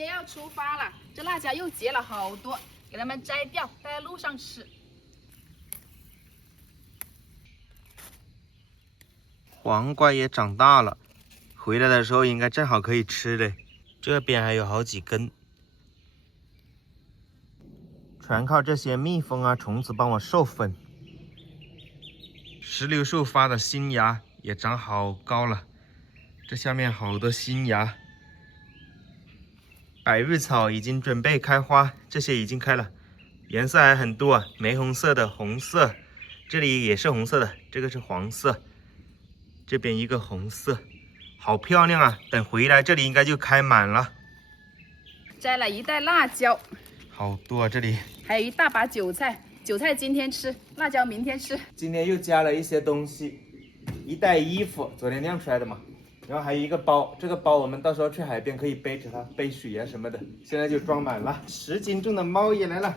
天要出发了，这辣椒又结了好多，给它们摘掉，带在路上吃。黄瓜也长大了，回来的时候应该正好可以吃嘞。这边还有好几根，全靠这些蜜蜂啊、虫子帮我授粉。石榴树发的新芽也长好高了，这下面好多新芽。百日草已经准备开花，这些已经开了，颜色还很多啊，玫红色的、红色，这里也是红色的，这个是黄色，这边一个红色，好漂亮啊！等回来这里应该就开满了。摘了一袋辣椒，好多啊，这里还有一大把韭菜。韭菜今天吃，辣椒明天吃。今天又加了一些东西，一袋衣服，昨天晾出来的嘛。然后还有一个包，这个包我们到时候去海边可以背着它，背水啊什么的。现在就装满了，10斤重的猫也来了。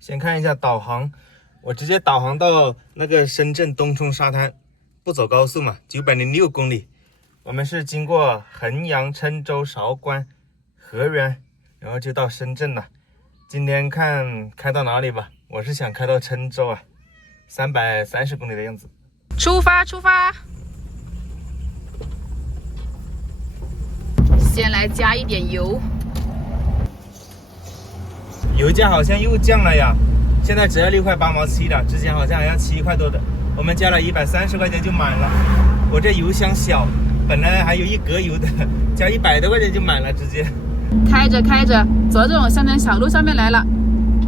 先看一下导航，我直接导航到那个深圳东冲沙滩，不走高速嘛，906公里。我们是经过衡阳、郴州、韶关、河源，然后就到深圳了。今天看开到哪里吧，我是想开到郴州啊，330公里的样子。出发，出发！先来加一点油，油价好像又降了呀，现在只要6块8毛7了，之前好像还要7块多的。我们加了130块钱就满了。我这油箱小，本来还有1格油的，加100多块钱就满了，直接。开着开着，走到这种乡间小路上面来了，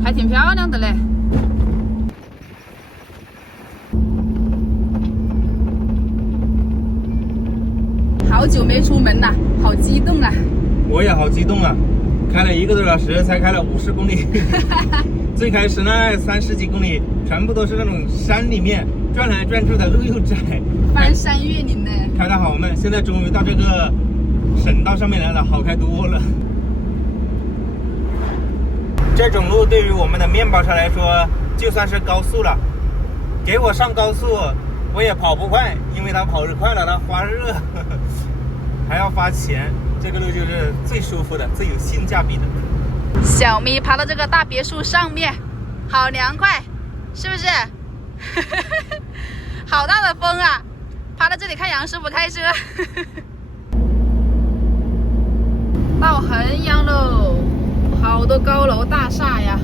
还挺漂亮的嘞。好久没出门了，好激动啊！我也好激动啊，开了1个多小时才开了50公里。最开始那30几公里全部都是那种山里面转来转去的，路又窄，翻山越岭呢，开得好慢。现在终于到这个省道上面来了，好开多了。这种路对于我们的面包车来说就算是高速了，给我上高速我也跑不快，因为它跑得快了它发热，还要花钱。这个路就是最舒服的、最有性价比的。小咪爬到这个大别墅上面，好凉快，是不是？好大的风啊！爬到这里看杨师傅开车。到衡阳喽，好多高楼大厦呀，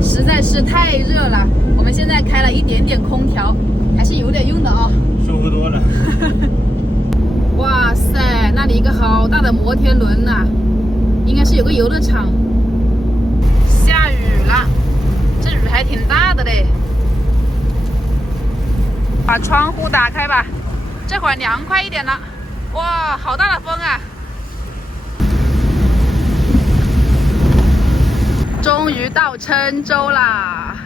实在是太热了。我们现在开了一点点空调，还是有点用的哦，舒服多了。哇塞，那里一个好大的摩天轮呐，应该是有个游乐场。下雨了，这雨还挺大的嘞。把窗户打开吧，这会儿凉快一点了。哇，好大的风啊！终于到郴州啦，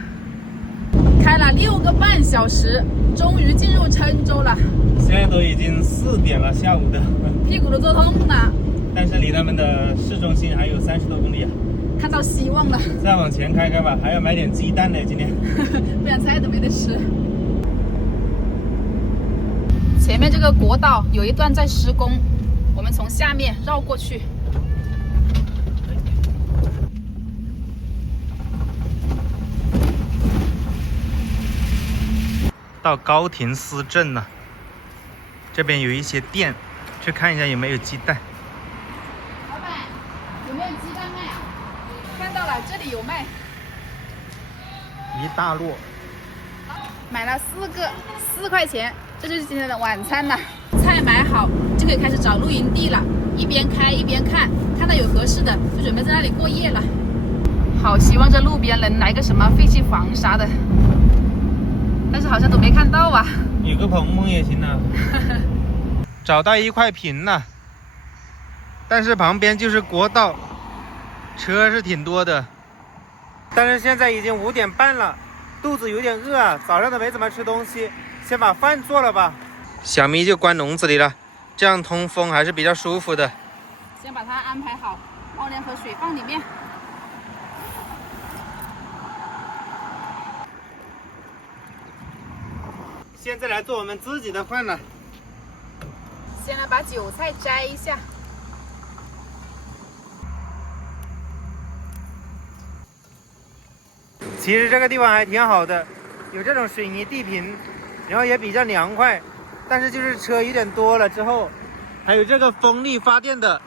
开了6个半小时，终于进入郴州了。现在都已经4点了，下午的，屁股都坐痛了。但是离他们的市中心还有30多公里啊，看到希望了。再往前开开吧，还要买点鸡蛋呢，今天。不然菜都没得吃。前面这个国道有一段在施工，我们从下面绕过去。到高亭司镇了，这边有一些店，去看一下有没有鸡蛋。老板，有没有鸡蛋卖啊？看到了，这里有卖。一大摞，买了4个，4块钱，这就是今天的晚餐了。菜买好，就可以开始找露营地了。一边开一边看，看到有合适的，就准备在那里过夜了。好希望这路边能来个什么废弃房啥的。但是好像都没看到啊，有个棚棚也行啊。找到一块平了，但是旁边就是国道，车是挺多的。但是现在已经5点半了，肚子有点饿啊，早上都没怎么吃东西，先把饭做了吧。小咪就关笼子里了，这样通风还是比较舒服的。先把它安排好，猫粮和水放里面。现在来做我们自己的饭了。先来把韭菜摘一下。其实这个地方还挺好的，有这种水泥地坪，然后也比较凉快。但是就是车有点多了之后，还有这个风力发电的，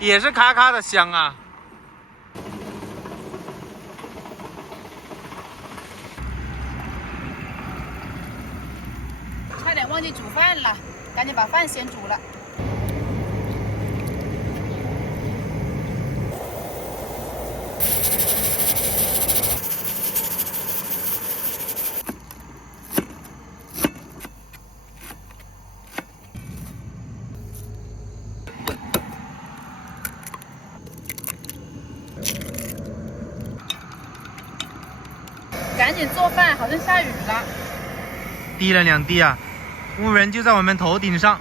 也是咔咔的香啊。差点忘记煮饭了，赶紧把饭先煮了。赶紧做饭，好像下雨了。滴了2滴啊，雾人就在我们头顶上。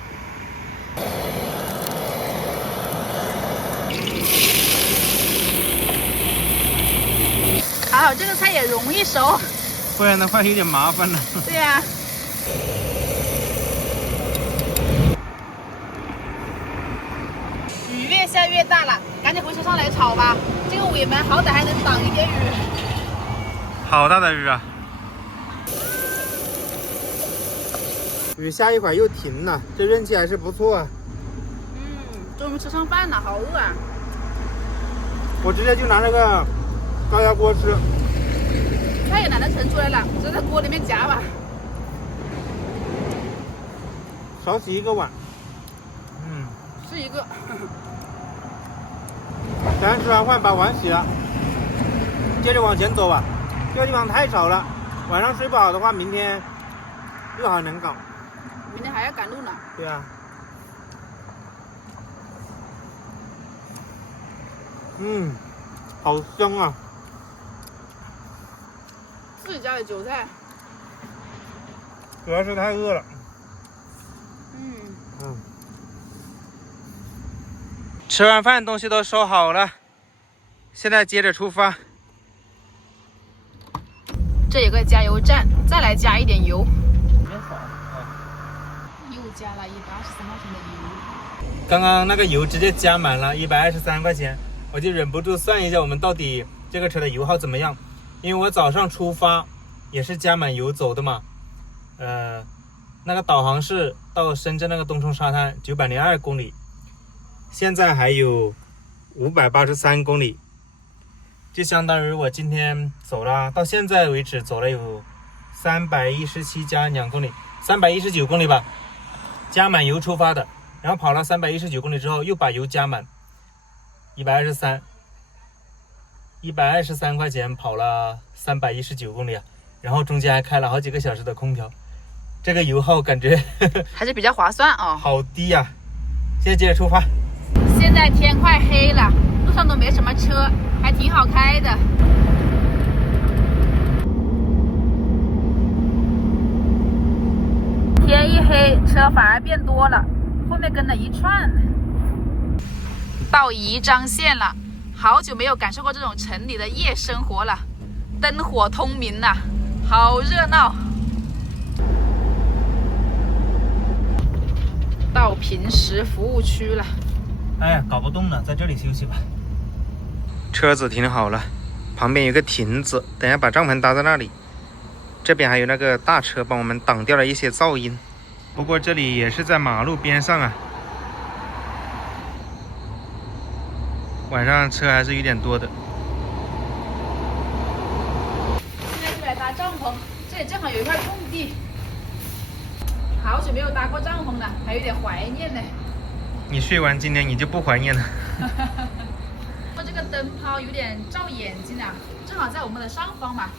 还好这个菜也容易熟，不然的话有点麻烦了。对呀、雨越下越大了，赶紧回车上来炒吧。这个尾门好歹还能挡一点雨。好大的雨啊！雨下一会儿又停了，这运气还是不错啊。终于吃上饭了，好饿啊！我直接就拿那个高压锅吃。菜也懒得盛出来了，直接在锅里面夹吧。少洗一个碗。是一个。等下吃完饭把碗洗了，接着往前走吧。这个地方太吵了，晚上睡不好的话，明天又好难搞。明天还要赶路呢。对啊。好香啊！自己家的韭菜。主要是太饿了。吃完饭东西都收好了，现在接着出发。这有个加油站，再来加一点油。又加了123块钱的油。刚刚那个油直接加满了123块钱，我就忍不住算一下我们到底这个车的油耗怎么样。因为我早上出发也是加满油走的嘛。那个导航是到深圳那个东冲沙滩902公里，现在还有583公里，就相当于我今天走了，到现在为止走了有317加2公里，319公里吧，加满油出发的，然后跑了319公里之后又把油加满123块钱跑了319公里啊，然后中间还开了好几个小时的空调，这个油耗感觉还是比较划算哦。好低啊！现在接着出发。现在天快黑了，路上都没什么车，还挺好开的。天一黑，车反而变多了，后面跟了一串。到宜章县了，好久没有感受过这种城里的夜生活了，灯火通明呐，好热闹。到平时服务区了。哎呀，搞不动了，在这里休息吧。车子停好了，旁边有个亭子，等下把帐篷搭在那里。这边还有那个大车帮我们挡掉了一些噪音。不过这里也是在马路边上啊，晚上车还是有点多的。现在就来搭帐篷，这里正好有一块空地。好久没有搭过帐篷了，还有点怀念呢。你睡完今天你就不怀念了。这个灯泡有点照眼睛啊，正好在我们的上方嘛，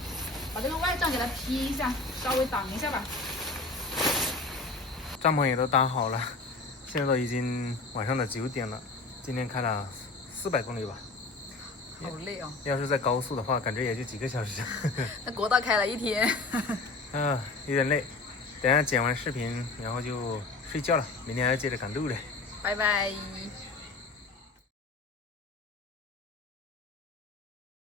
把这个外帐给它劈一下，稍微挡一下吧。帐篷也都搭好了，现在都已经晚上的9点了，今天开了400公里吧。好累哦。要是在高速的话，感觉也就几个小时。那国道开了1天。有点累。等下剪完视频，然后就睡觉了，明天还要接着赶路嘞。拜拜。